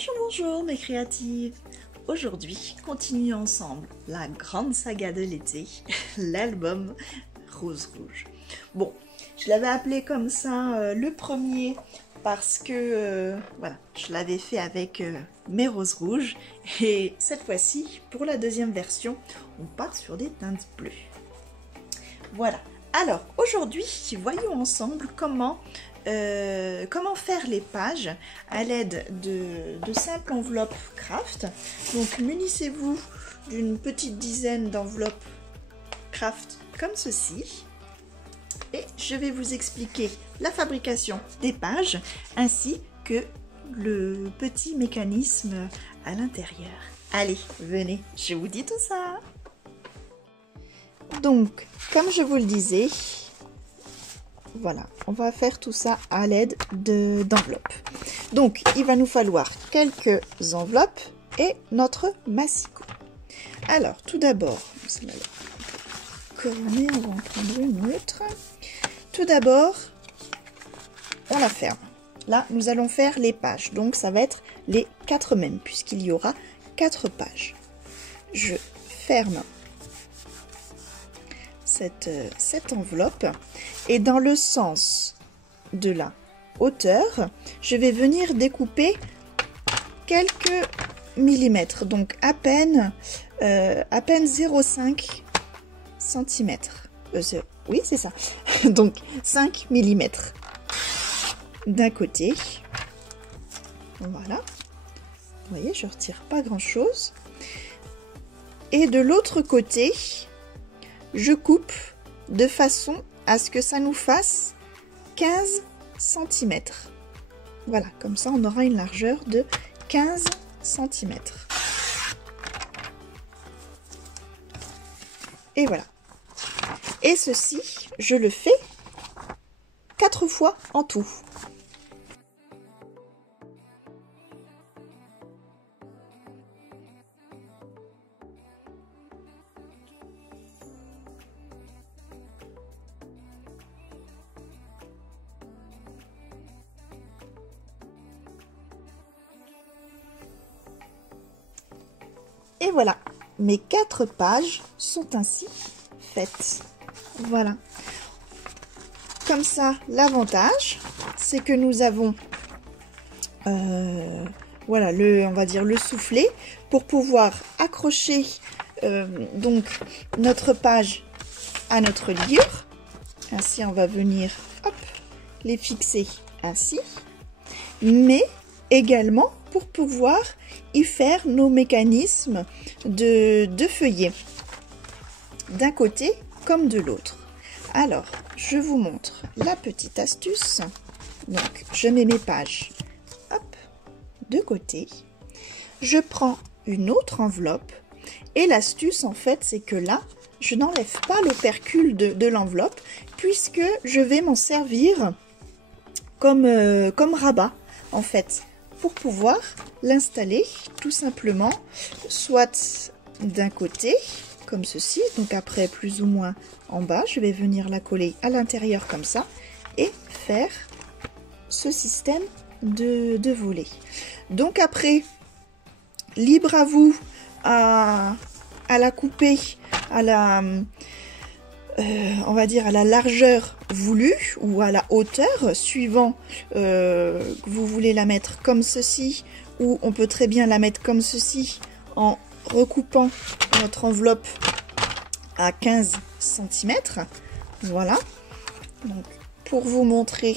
Bonjour, bonjour mes créatives. Aujourd'hui, continuons ensemble la grande saga de l'été, l'album Rose Rouge. Bon, je l'avais appelé comme ça le premier parce que voilà, je l'avais fait avec mes roses rouges et cette fois-ci, pour la deuxième version, on part sur des teintes bleues. Voilà. Alors aujourd'hui, voyons ensemble comment faire les pages à l'aide de simples enveloppes craft. Donc munissez-vous d'une petite dizaine d'enveloppes craft comme ceci. Et je vais vous expliquer la fabrication des pages ainsi que le petit mécanisme à l'intérieur. Allez, venez, je vous dis tout ça. Donc, comme je vous le disais, voilà, on va faire tout ça à l'aide d'enveloppes. Donc, il va nous falloir quelques enveloppes et notre massicot. Alors, tout d'abord, on va en prendre une autre. Tout d'abord, on la ferme. Là, nous allons faire les pages. Donc, ça va être les 4 mêmes, puisqu'il y aura 4 pages. Je ferme cette enveloppe et dans le sens de la hauteur, je vais venir découper quelques millimètres, donc à peine 0,5 cm. Oui, c'est ça. Donc 5 mm d'un côté. Voilà. Vous voyez, je retire pas grand-chose. Et de l'autre côté, je coupe de façon à ce que ça nous fasse 15 cm. Voilà, comme ça on aura une largeur de 15 cm. Et voilà. Et ceci, je le fais 4 fois en tout. Et voilà, mes 4 pages sont ainsi faites. Voilà. Comme ça, l'avantage, c'est que nous avons, voilà, on va dire le soufflet pour pouvoir accrocher donc notre page à notre livre. Ainsi, on va venir, hop, les fixer ainsi, mais également pour pouvoir y faire nos mécanismes de feuillet d'un côté comme de l'autre. Alors, je vous montre la petite astuce. Donc, je mets mes pages, hop, de côté. Je prends une autre enveloppe et l'astuce, en fait, c'est que là, je n'enlève pas l'opercule de l'enveloppe puisque je vais m'en servir comme rabat, en fait, pour pouvoir l'installer tout simplement, soit d'un côté, comme ceci, donc après plus ou moins en bas, je vais venir la coller à l'intérieur comme ça, et faire ce système de volet. Donc après, libre à vous à la couper à la... on va dire à la largeur voulue ou à la hauteur suivant que vous voulez la mettre comme ceci, ou on peut très bien la mettre comme ceci en recoupant notre enveloppe à 15 cm. Voilà. Donc pour vous montrer,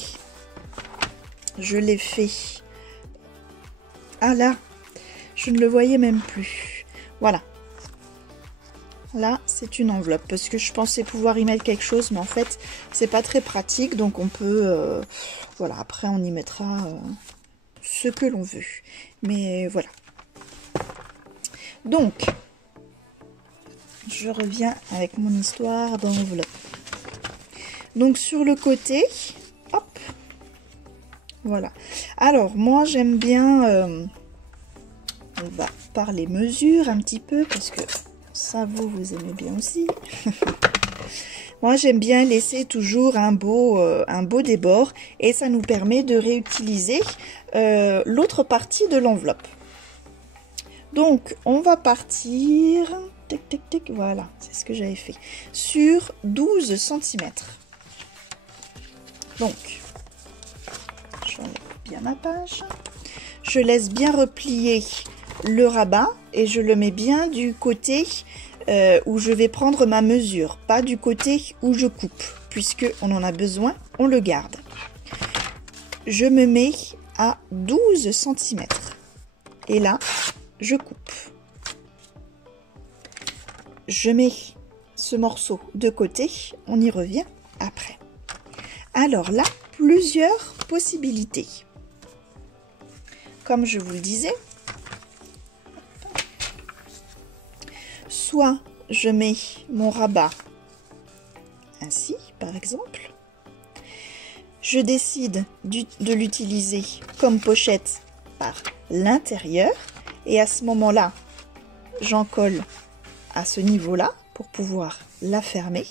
je l'ai fait. Ah là, je ne le voyais même plus. Voilà. Là, c'est une enveloppe parce que je pensais pouvoir y mettre quelque chose, mais en fait, c'est pas très pratique. Donc, on peut, voilà, après, on y mettra ce que l'on veut. Mais voilà. Donc, je reviens avec mon histoire d'enveloppe. Donc, sur le côté, hop, voilà. Alors, moi, j'aime bien, on va parler mesure un petit peu parce que ça vous aimez bien aussi. Moi, j'aime bien laisser toujours un beau débord et ça nous permet de réutiliser l'autre partie de l'enveloppe. Donc, on va partir, tic, tic, tic, voilà, c'est ce que j'avais fait, sur 12 cm. Donc, j'enlève bien ma page. Je laisse bien replier le rabat et je le mets bien du côté où je vais prendre ma mesure, pas du côté où je coupe, puisque on en a besoin, on le garde. Je me mets à 12 cm et là, je coupe. Je mets ce morceau de côté, on y revient après. Alors là, plusieurs possibilités. Comme je vous le disais, soit je mets mon rabat ainsi, par exemple. Je décide de l'utiliser comme pochette par l'intérieur. Et à ce moment-là, j'en colle à ce niveau-là pour pouvoir la fermer.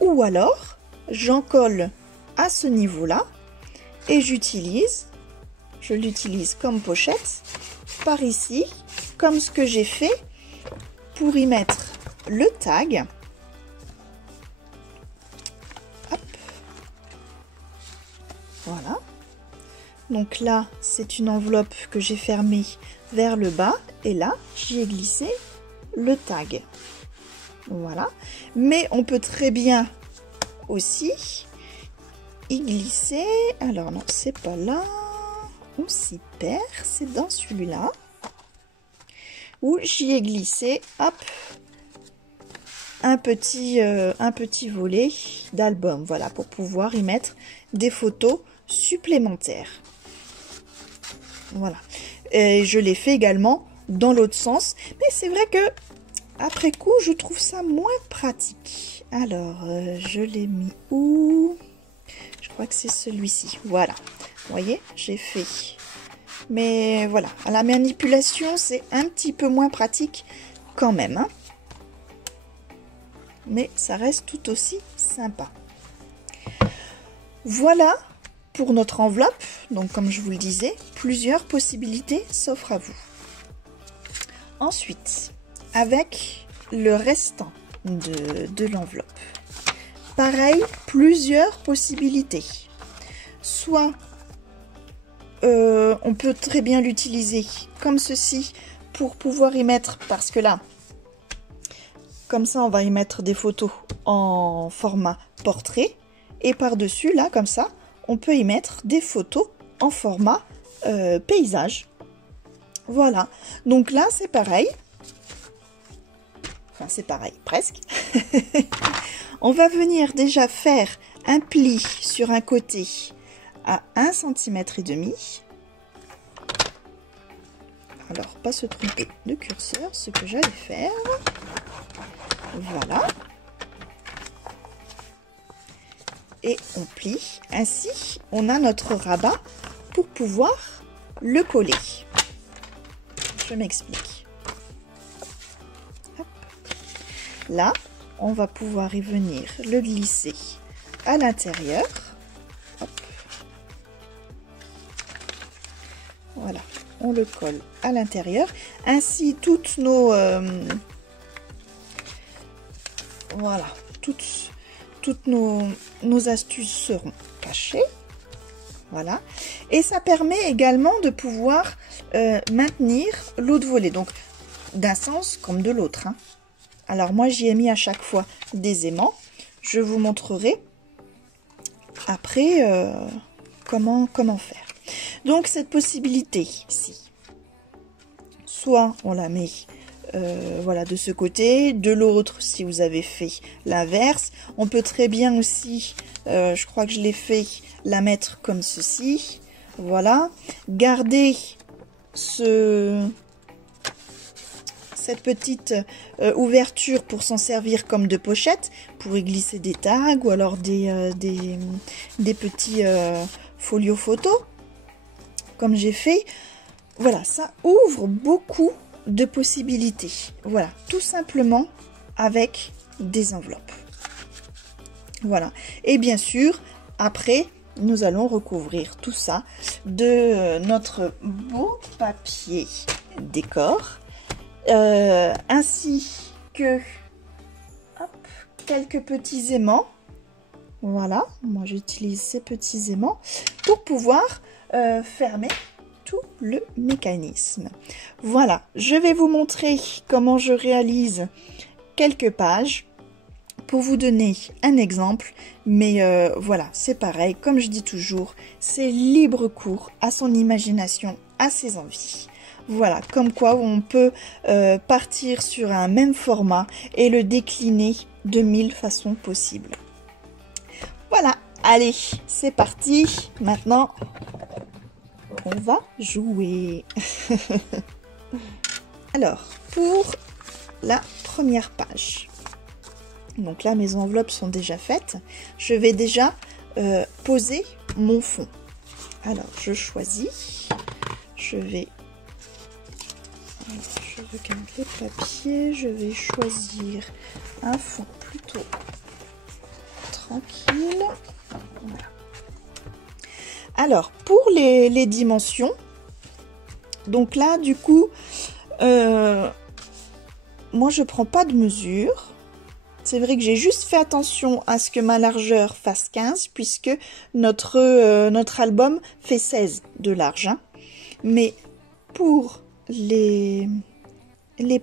Ou alors, j'en colle à ce niveau-là et je l'utilise comme pochette par ici, comme ce que j'ai fait pour y mettre le tag. Hop. Voilà. Donc là, c'est une enveloppe que j'ai fermée vers le bas et là, j'y ai glissé le tag. Voilà. Mais on peut très bien aussi y glisser. Alors non, c'est pas là. On s'y perd. C'est dans celui-là où j'y ai glissé, hop, un petit volet d'album. Voilà, pour pouvoir y mettre des photos supplémentaires. Voilà. Et je l'ai fait également dans l'autre sens. Mais c'est vrai que après coup, je trouve ça moins pratique. Alors, je l'ai mis où? Je crois que c'est celui-ci. Voilà. Vous voyez, j'ai fait. Mais voilà, à la manipulation, c'est un petit peu moins pratique quand même. Hein. Mais ça reste tout aussi sympa. Voilà pour notre enveloppe. Donc, comme je vous le disais, plusieurs possibilités s'offrent à vous. Ensuite, avec le restant de l'enveloppe, pareil, plusieurs possibilités. Soit on peut très bien l'utiliser comme ceci pour pouvoir y mettre, parce que là, comme ça, on va y mettre des photos en format portrait. Et par-dessus, là, comme ça, on peut y mettre des photos en format paysage. Voilà. Donc là, c'est pareil. Enfin, c'est pareil, presque. On va venir déjà faire un pli sur un côté à 1,5 cm. Alors, pas se tromper de curseur, ce que j'allais faire. Voilà. Et on plie. Ainsi, on a notre rabat pour pouvoir le coller. Je m'explique. Là, on va pouvoir y venir le glisser à l'intérieur. Voilà, on le colle à l'intérieur. Ainsi, toutes nos voilà, toutes nos astuces seront cachées. Voilà, et ça permet également de pouvoir maintenir l'autre volet, donc d'un sens comme de l'autre. Hein. Alors moi, j'y ai mis à chaque fois des aimants. Je vous montrerai après comment faire. Donc cette possibilité ici, soit on la met voilà, de ce côté, de l'autre si vous avez fait l'inverse. On peut très bien aussi, je crois que je l'ai fait, la mettre comme ceci. Voilà, garder cette petite ouverture pour s'en servir comme de pochette, pour y glisser des tags ou alors des petits folios photos, comme j'ai fait. Voilà, ça ouvre beaucoup de possibilités. Voilà, tout simplement avec des enveloppes. Voilà. Et bien sûr, après, nous allons recouvrir tout ça de notre beau papier décor, ainsi que hop, quelques petits aimants. Voilà, moi j'utilise ces petits aimants pour pouvoir fermer tout le mécanisme. Voilà, je vais vous montrer comment je réalise quelques pages pour vous donner un exemple, mais voilà, c'est pareil, comme je dis toujours, c'est libre cours à son imagination, à ses envies. Voilà, comme quoi on peut partir sur un même format et le décliner de 1000 façons possibles. Voilà, allez, c'est parti. Maintenant, on va jouer. Alors, pour la première page. Donc là, mes enveloppes sont déjà faites. Je vais déjà poser mon fond. Alors, je choisis. Je regarde les papiers. Je vais choisir un fond plutôt tranquille. Voilà. Alors, pour les dimensions, donc là, du coup, moi, je prends pas de mesure. C'est vrai que j'ai juste fait attention à ce que ma largeur fasse 15, puisque notre album fait 16 de large. Hein. Mais pour les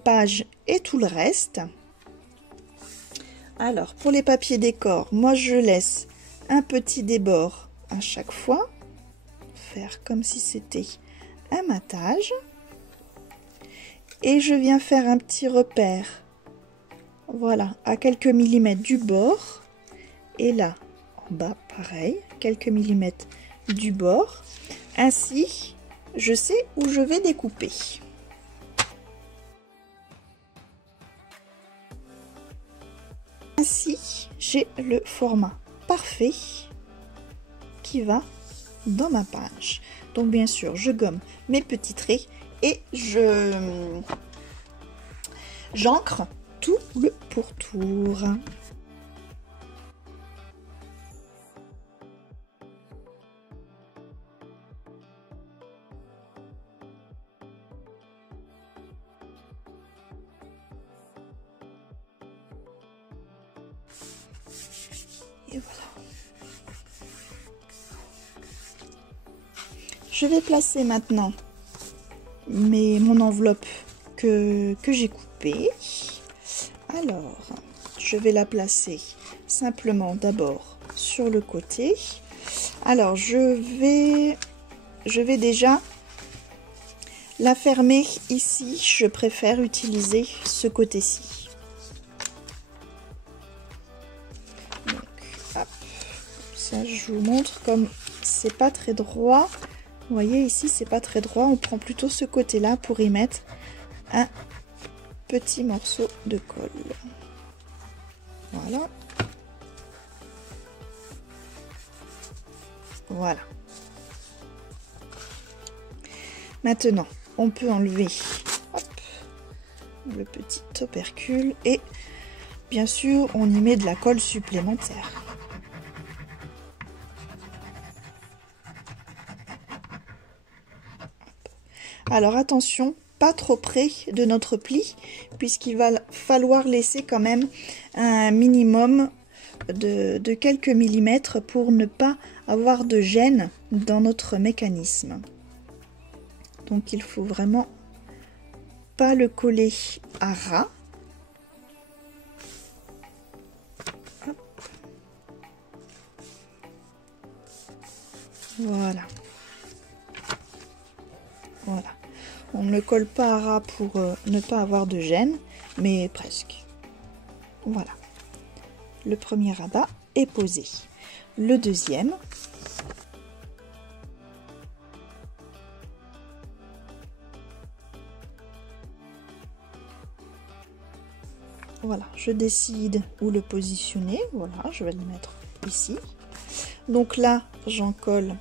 pages et tout le reste, alors pour les papiers décor, moi je laisse un petit débord à chaque fois, faire comme si c'était un matage, et je viens faire un petit repère, voilà, à quelques millimètres du bord, et là en bas pareil, quelques millimètres du bord, ainsi je sais où je vais découper. Ainsi, j'ai le format parfait qui va dans ma page. Donc bien sûr, je gomme mes petits traits et j'encre tout le pourtour. Et voilà. Je vais placer maintenant mon enveloppe que j'ai coupée. Alors, je vais la placer simplement d'abord sur le côté. Alors, je vais déjà la fermer ici. Je préfère utiliser ce côté-ci. Donc, hop, ça je vous montre comme c'est pas très droit. Vous voyez ici, c'est pas très droit. On prend plutôt ce côté-là pour y mettre un petit morceau de colle. Voilà. Voilà. Maintenant, on peut enlever hop, le petit opercule et bien sûr, on y met de la colle supplémentaire. Alors attention, pas trop près de notre pli, puisqu'il va falloir laisser quand même un minimum de quelques millimètres pour ne pas avoir de gêne dans notre mécanisme. Donc il faut vraiment pas le coller à ras. Hop. Voilà. Voilà. On ne le colle pas à ras pour ne pas avoir de gêne, mais presque. Voilà. Le premier rabat est posé. Le deuxième. Voilà, je décide où le positionner. Voilà, je vais le mettre ici. Donc là, j'en colle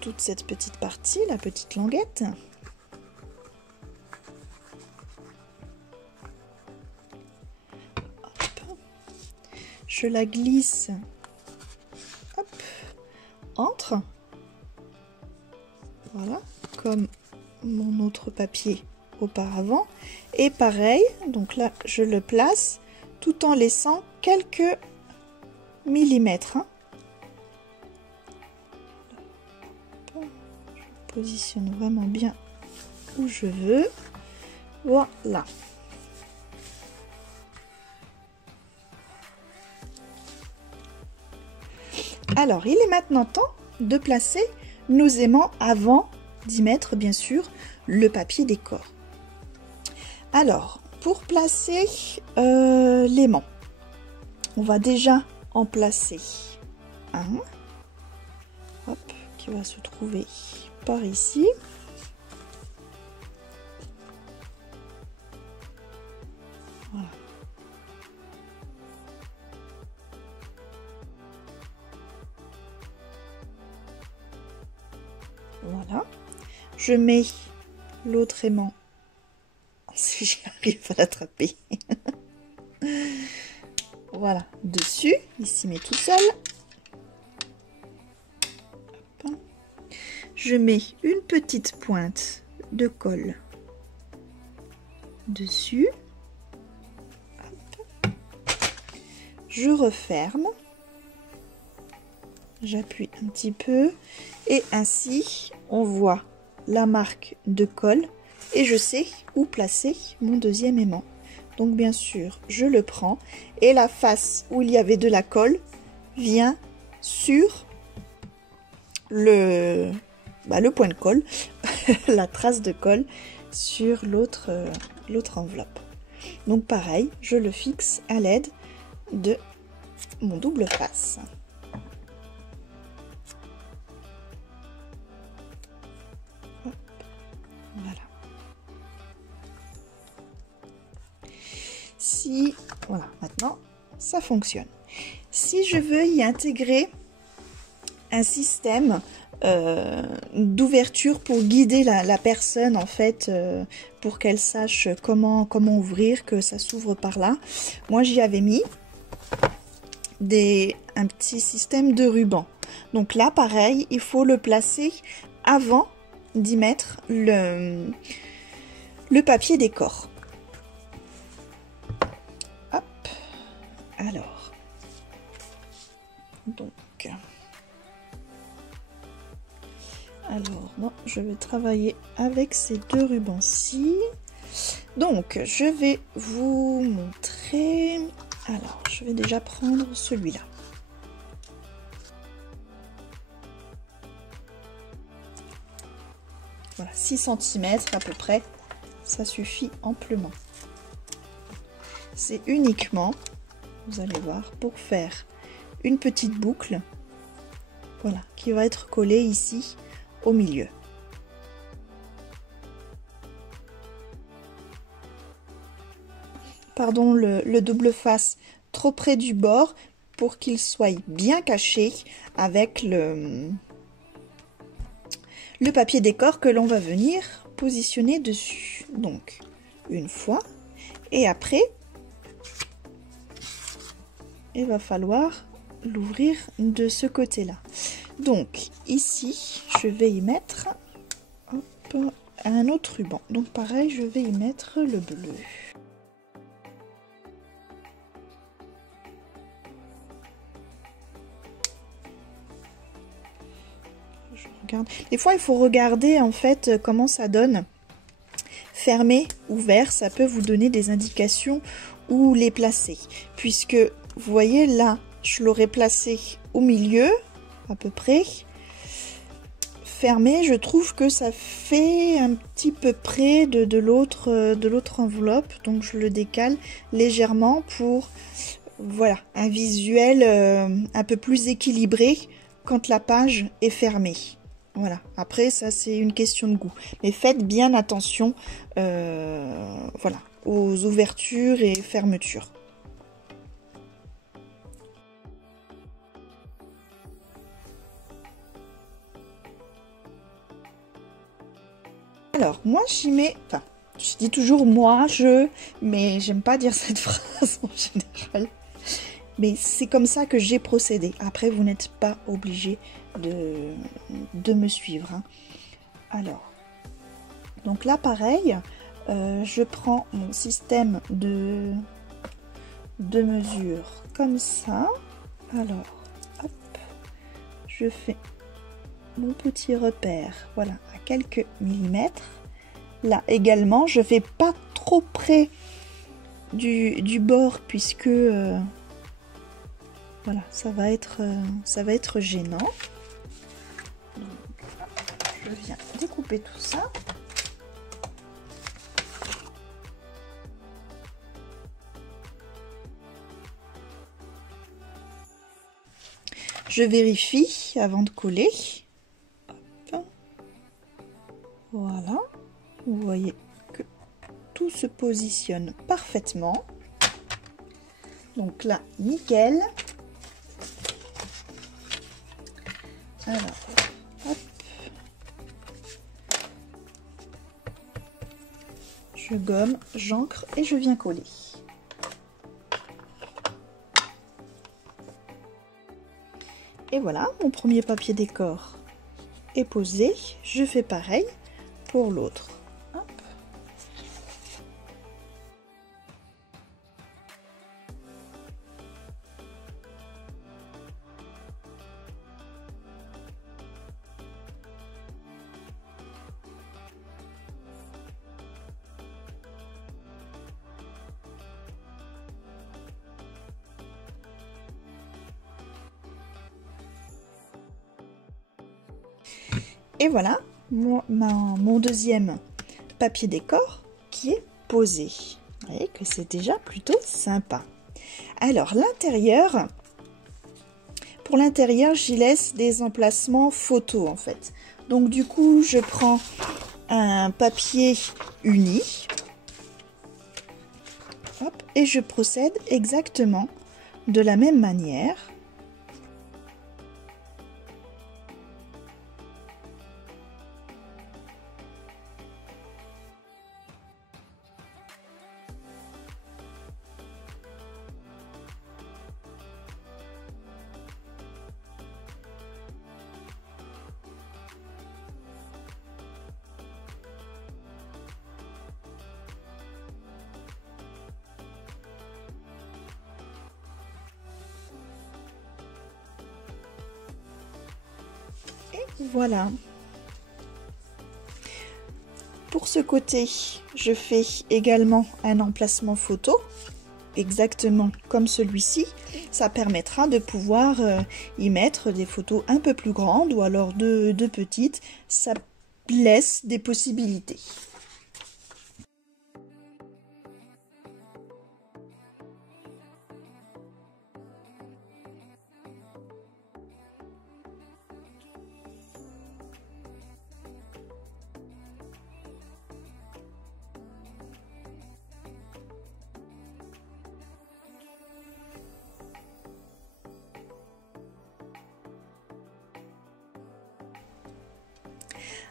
toute cette petite partie, la petite languette. je la glisse, hop, entre, voilà, comme mon autre papier auparavant, et pareil, donc là je le place tout en laissant quelques millimètres, hein. Je positionne vraiment bien où je veux, voilà. Alors, il est maintenant temps de placer nos aimants avant d'y mettre, bien sûr, le papier décor. Alors, pour placer l'aimant, on va déjà en placer un, hop, qui va se trouver par ici. Voilà. Voilà, je mets l'autre aimant, si j'arrive à l'attraper, voilà, dessus, ici mais tout seul. Hop. Je mets une petite pointe de colle dessus. Hop. Je referme. J'appuie un petit peu et ainsi on voit la marque de colle et je sais où placer mon deuxième aimant. Donc bien sûr je le prends et la face où il y avait de la colle vient sur le point de colle, la trace de colle sur l'autre enveloppe. Donc pareil, je le fixe à l'aide de mon double face. Voilà. Si, voilà, maintenant ça fonctionne. Si je veux y intégrer un système d'ouverture pour guider la personne en fait, pour qu'elle sache comment ouvrir, que ça s'ouvre par là, moi j'y avais mis un petit système de ruban. Donc là pareil, il faut le placer avant d'y mettre le papier décor. Hop, alors, non, je vais travailler avec ces deux rubans-ci. Donc, je vais vous montrer. Alors, je vais déjà prendre celui-là. Voilà, 6 cm à peu près, ça suffit amplement. C'est uniquement, vous allez voir, pour faire une petite boucle, voilà, qui va être collée ici au milieu. Pardon, le double face trop près du bord pour qu'il soit bien caché avec le papier décor que l'on va venir positionner dessus. Donc une fois et après il va falloir l'ouvrir de ce côté là. Donc ici je vais y mettre, hop, un autre ruban. Donc pareil, je vais y mettre le bleu. Des fois il faut regarder en fait comment ça donne, fermé, ouvert, ça peut vous donner des indications où les placer, puisque vous voyez là je l'aurais placé au milieu à peu près, fermé, je trouve que ça fait un petit peu près de l'autre enveloppe, donc je le décale légèrement pour, voilà, un visuel un peu plus équilibré quand la page est fermée. Voilà, après ça c'est une question de goût, mais faites bien attention voilà, aux ouvertures et fermetures. Alors moi j'y mets, enfin je dis toujours moi, je, mais j'aime pas dire cette phrase en général. mais c'est comme ça que j'ai procédé. Après, vous n'êtes pas obligé de me suivre, hein. Alors, donc là, pareil, je prends mon système de mesure comme ça. Alors, hop, je fais mon petit repère, voilà, à quelques millimètres. Là également, je vais pas trop près du bord puisque voilà, ça va être gênant. Donc, je viens découper tout ça. Je vérifie avant de coller. Hop. Voilà, vous voyez que tout se positionne parfaitement. Donc là, nickel. Alors, hop. Je gomme, j'encre et je viens coller. Et voilà, mon premier papier décor est posé. Je fais pareil pour l'autre. Et voilà mon deuxième papier décor qui est posé. Vous voyez que c'est déjà plutôt sympa. Alors l'intérieur, pour l'intérieur, j'y laisse des emplacements photos en fait. Donc du coup, je prends un papier uni. Hop, et je procède exactement de la même manière. Voilà. Pour ce côté, je fais également un emplacement photo, exactement comme celui-ci. Ça permettra de pouvoir y mettre des photos un peu plus grandes ou alors de petites. Ça laisse des possibilités.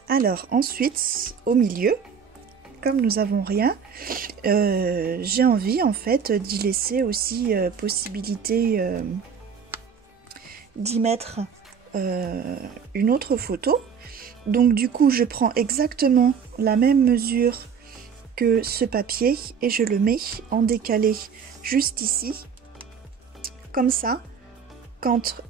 Alors ensuite, au milieu, comme nous n'avons rien, j'ai envie en fait d'y laisser aussi possibilité d'y mettre une autre photo. Donc du coup, je prends exactement la même mesure que ce papier et je le mets en décalé juste ici. Comme ça, quand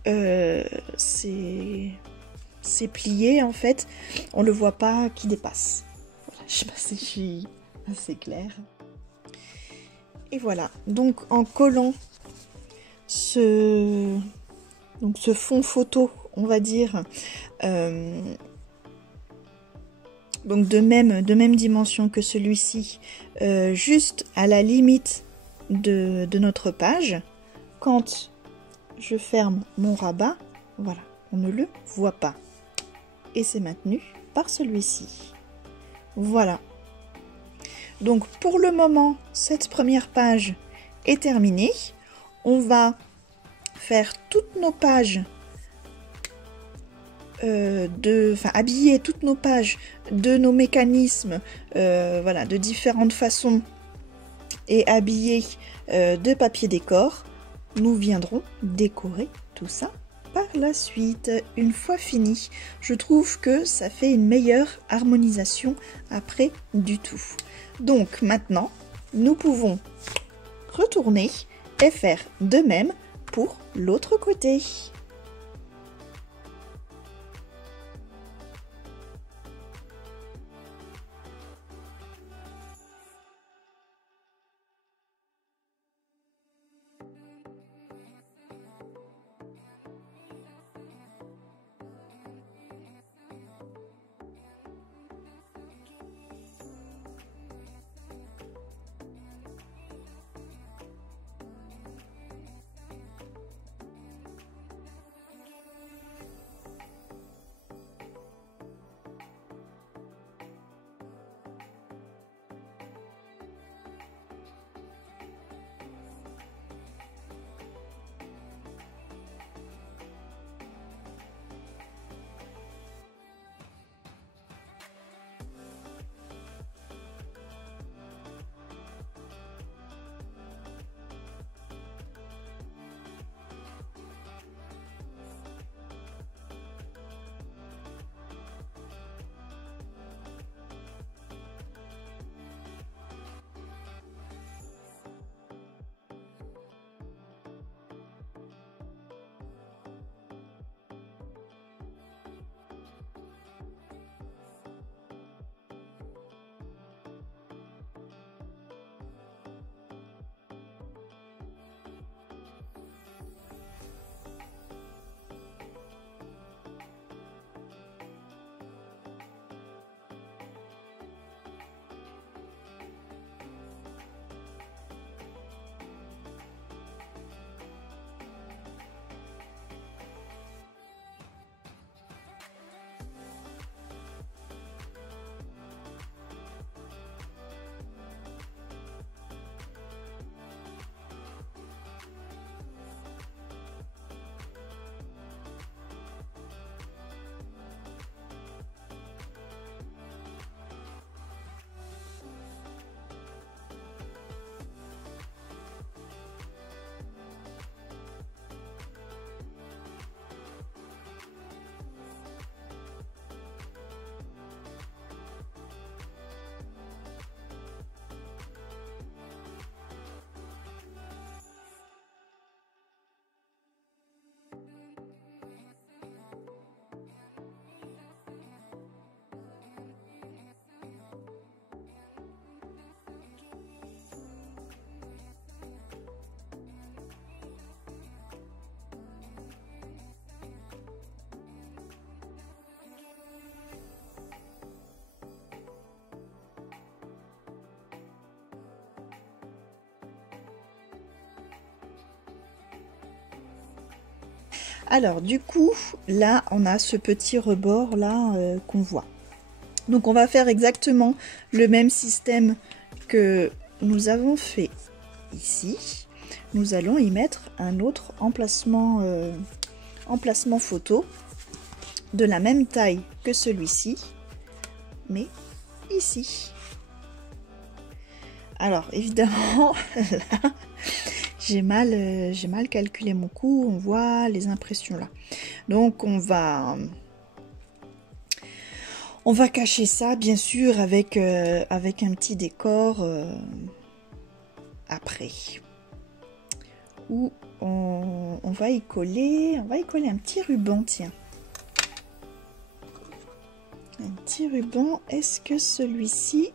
c'est plié en fait, on le voit pas qui dépasse. Voilà, je sais pas si je suis assez claire. Et voilà, donc en collant ce fond photo, on va dire, donc de même dimension que celui-ci, juste à la limite de notre page, quand je ferme mon rabat, voilà, on ne le voit pas. Et c'est maintenu par celui-ci. Voilà. Donc pour le moment, cette première page est terminée. On va faire toutes nos pages, habiller toutes nos pages de nos mécanismes, voilà, de différentes façons et habiller de papier décor nous viendrons décorer tout ça par la suite. Une fois fini, je trouve que ça fait une meilleure harmonisation après du tout. Donc maintenant, nous pouvons retourner et faire de même pour l'autre côté. Alors du coup, là on a ce petit rebord là qu'on voit. Donc on va faire exactement le même système que nous avons fait ici. Nous allons y mettre un autre emplacement, emplacement photo de la même taille que celui-ci, mais ici. Alors évidemment, là, j'ai mal calculé mon coup, on voit les impressions là. Donc on va cacher ça bien sûr avec, avec un petit décor après. Où on va y coller un petit ruban, tiens. Un petit ruban, est-ce que celui-ci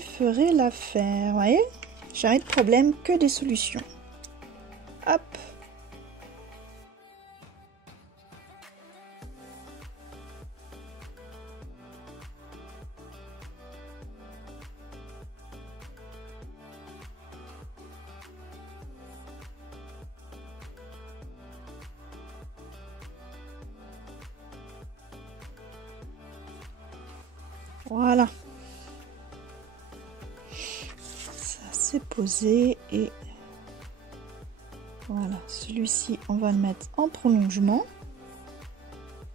ferait l'affaire? Vous voyez, jamais de problème, que des solutions. Hop. Voilà. Ça c'est posé et voilà. Celui-ci, on va le mettre en prolongement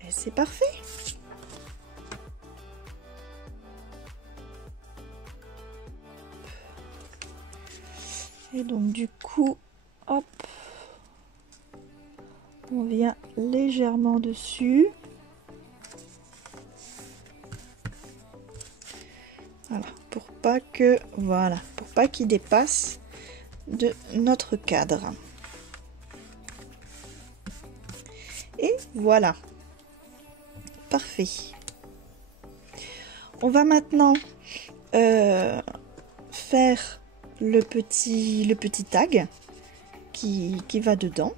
et c'est parfait. Et donc du coup, hop, on vient légèrement dessus. Voilà, pour pas qu'il dépasse de notre cadre. Et voilà, parfait. On va maintenant faire le petit tag qui va dedans.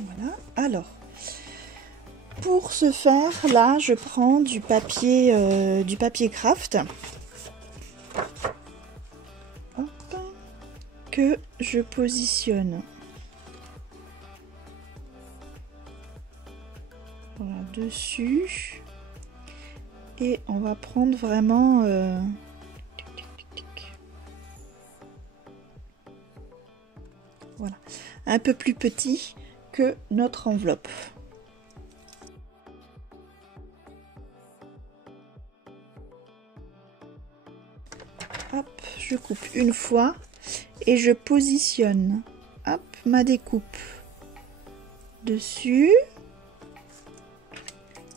Voilà, alors pour ce faire, là je prends du papier craft. Hop, que je positionne voilà, dessus, et on va prendre vraiment voilà, un peu plus petit que notre enveloppe. Hop, je coupe une fois et je positionne, hop, ma découpe dessus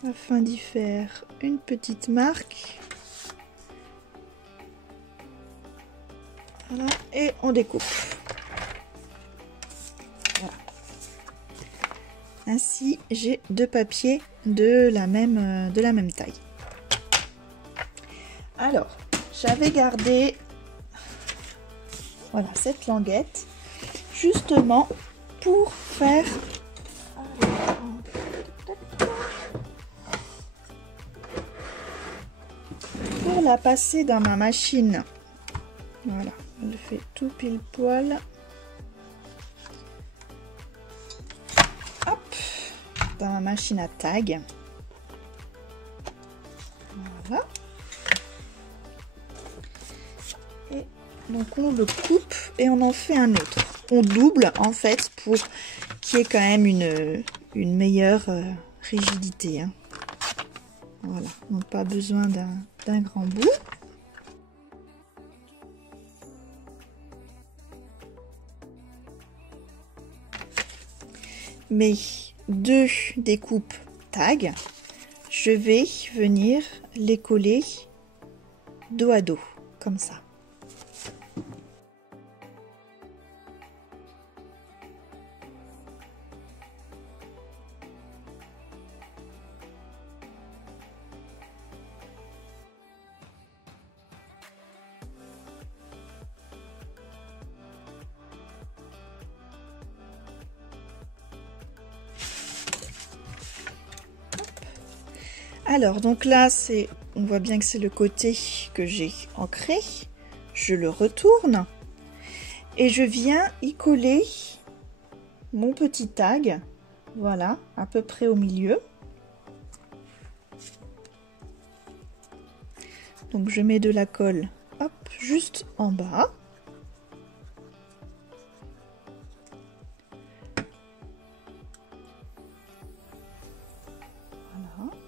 afin d'y faire une petite marque. Voilà, et on découpe. Voilà. Ainsi, j'ai deux papiers de la même taille. Alors, j'avais gardé voilà cette languette justement pour faire la passer dans ma machine. Voilà, je le fais tout pile poil. Hop, dans ma machine à tag. Voilà. Et donc on le coupe et on en fait un autre. On double en fait pour qu'il y ait quand même une meilleure rigidité. Hein. Voilà, donc pas besoin d'un grand bout. Mes deux découpes tag, je vais venir les coller dos à dos, comme ça. Alors, donc là, on voit bien que c'est le côté que j'ai ancré. Je le retourne et je viens y coller mon petit tag. Voilà, à peu près au milieu. Donc, je mets de la colle, hop, juste en bas.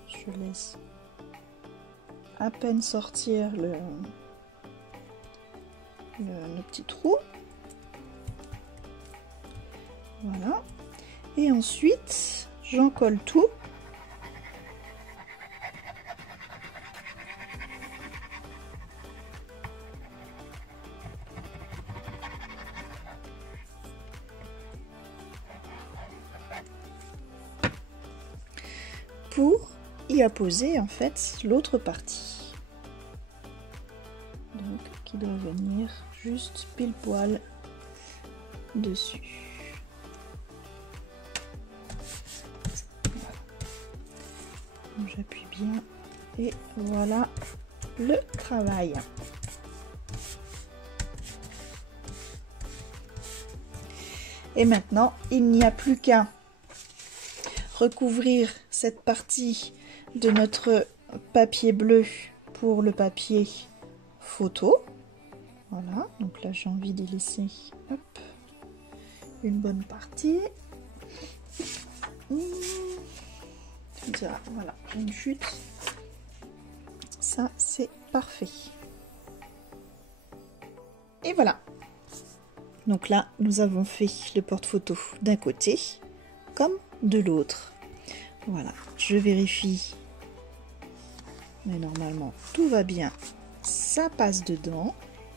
Je laisse à peine sortir le petit trou. Voilà. Et ensuite, j'en colle tout. Pour y apposer en fait l'autre partie, donc qui doit venir juste pile poil dessus. Voilà. J'appuie bien et voilà le travail. Et maintenant il n'y a plus qu'à recouvrir cette partie de notre papier bleu pour le papier photo. Voilà, donc là j'ai envie de laisser hop, une bonne partie. Voilà, une chute. Ça c'est parfait. Et voilà. Donc là, nous avons fait le porte-photo d'un côté comme de l'autre. Voilà, je vérifie. Mais normalement, tout va bien. Ça passe dedans.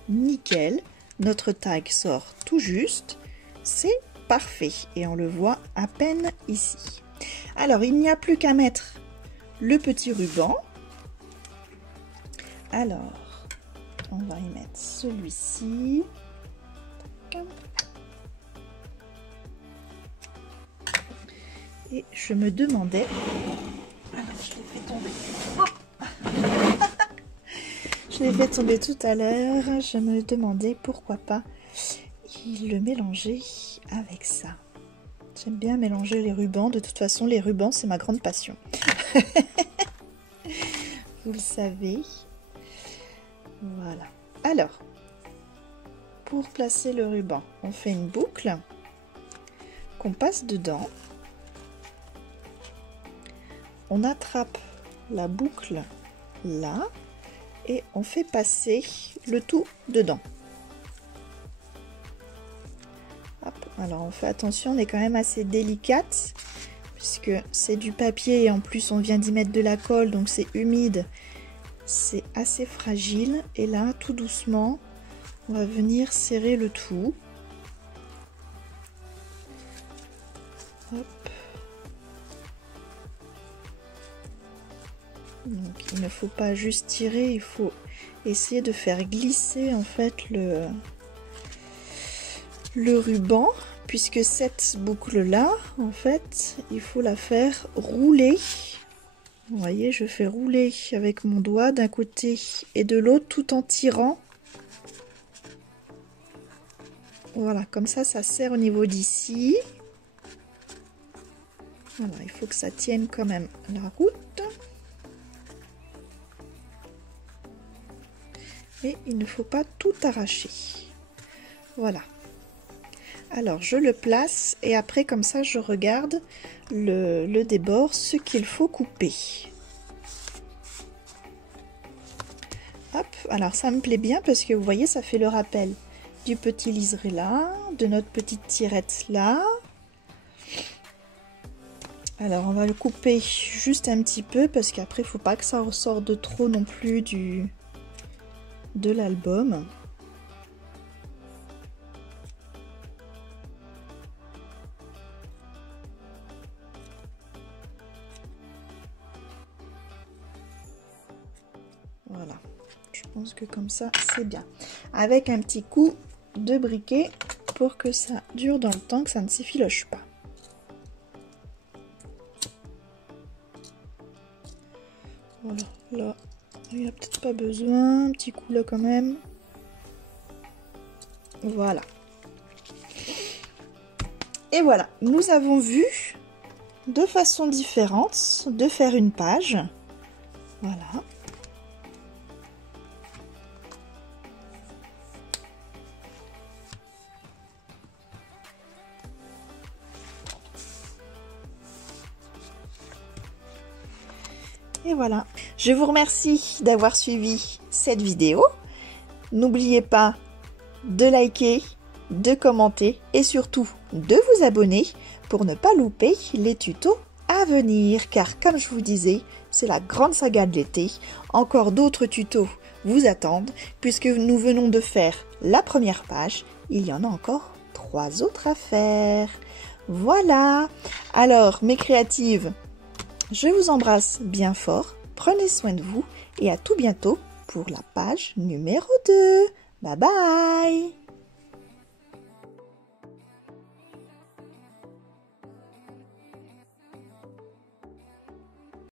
Nickel. Notre tag sort tout juste. C'est parfait. Et on le voit à peine ici. Alors, il n'y a plus qu'à mettre le petit ruban. Alors, on va y mettre celui-ci. Et je me demandais... Alors, je l'ai fait tomber. Oh je l'ai fait tomber tout à l'heure. Je me demandais pourquoi pas le mélanger avec ça. J'aime bien mélanger les rubans. De toute façon, les rubans, c'est ma grande passion. Vous le savez. Voilà. Alors, pour placer le ruban, on fait une boucle qu'on passe dedans. On attrape la boucle là et on fait passer le tout dedans. Hop. Alors on fait attention, on est quand même assez délicate puisque c'est du papier et en plus on vient d'y mettre de la colle, donc c'est humide, c'est assez fragile. Et là, tout doucement, on va venir serrer le tout. Hop. Donc il ne faut pas juste tirer, il faut essayer de faire glisser en fait le ruban, puisque cette boucle là en fait il faut la faire rouler. Vous voyez, je fais rouler avec mon doigt d'un côté et de l'autre tout en tirant. Voilà, comme ça serre au niveau d'ici. Voilà, il faut que ça tienne quand même la route. Et il ne faut pas tout arracher. Voilà. Alors je le place et après comme ça je regarde le débord, ce qu'il faut couper. Hop, alors ça me plaît bien parce que vous voyez, ça fait le rappel du petit liseré là, de notre petite tirette là. Alors on va le couper juste un petit peu parce qu'après il ne faut pas que ça ressorte de trop non plus de l'album. Voilà, je pense que comme ça c'est bien. Avec un petit coup de briquet pour que ça dure dans le temps, que ça ne s'effiloche pas. Voilà, là il n'y a peut-être pas besoin, un petit coup là quand même. Voilà. Et voilà, nous avons vu deux façons différentes de faire une page. Voilà. Et voilà, je vous remercie d'avoir suivi cette vidéo. N'oubliez pas de liker, de commenter et surtout de vous abonner pour ne pas louper les tutos à venir. Car comme je vous disais, c'est la grande saga de l'été. Encore d'autres tutos vous attendent puisque nous venons de faire la première page. Il y en a encore 3 autres à faire. Voilà, alors mes créatives, je vous embrasse bien fort, prenez soin de vous et à tout bientôt pour la page numéro 2. Bye bye!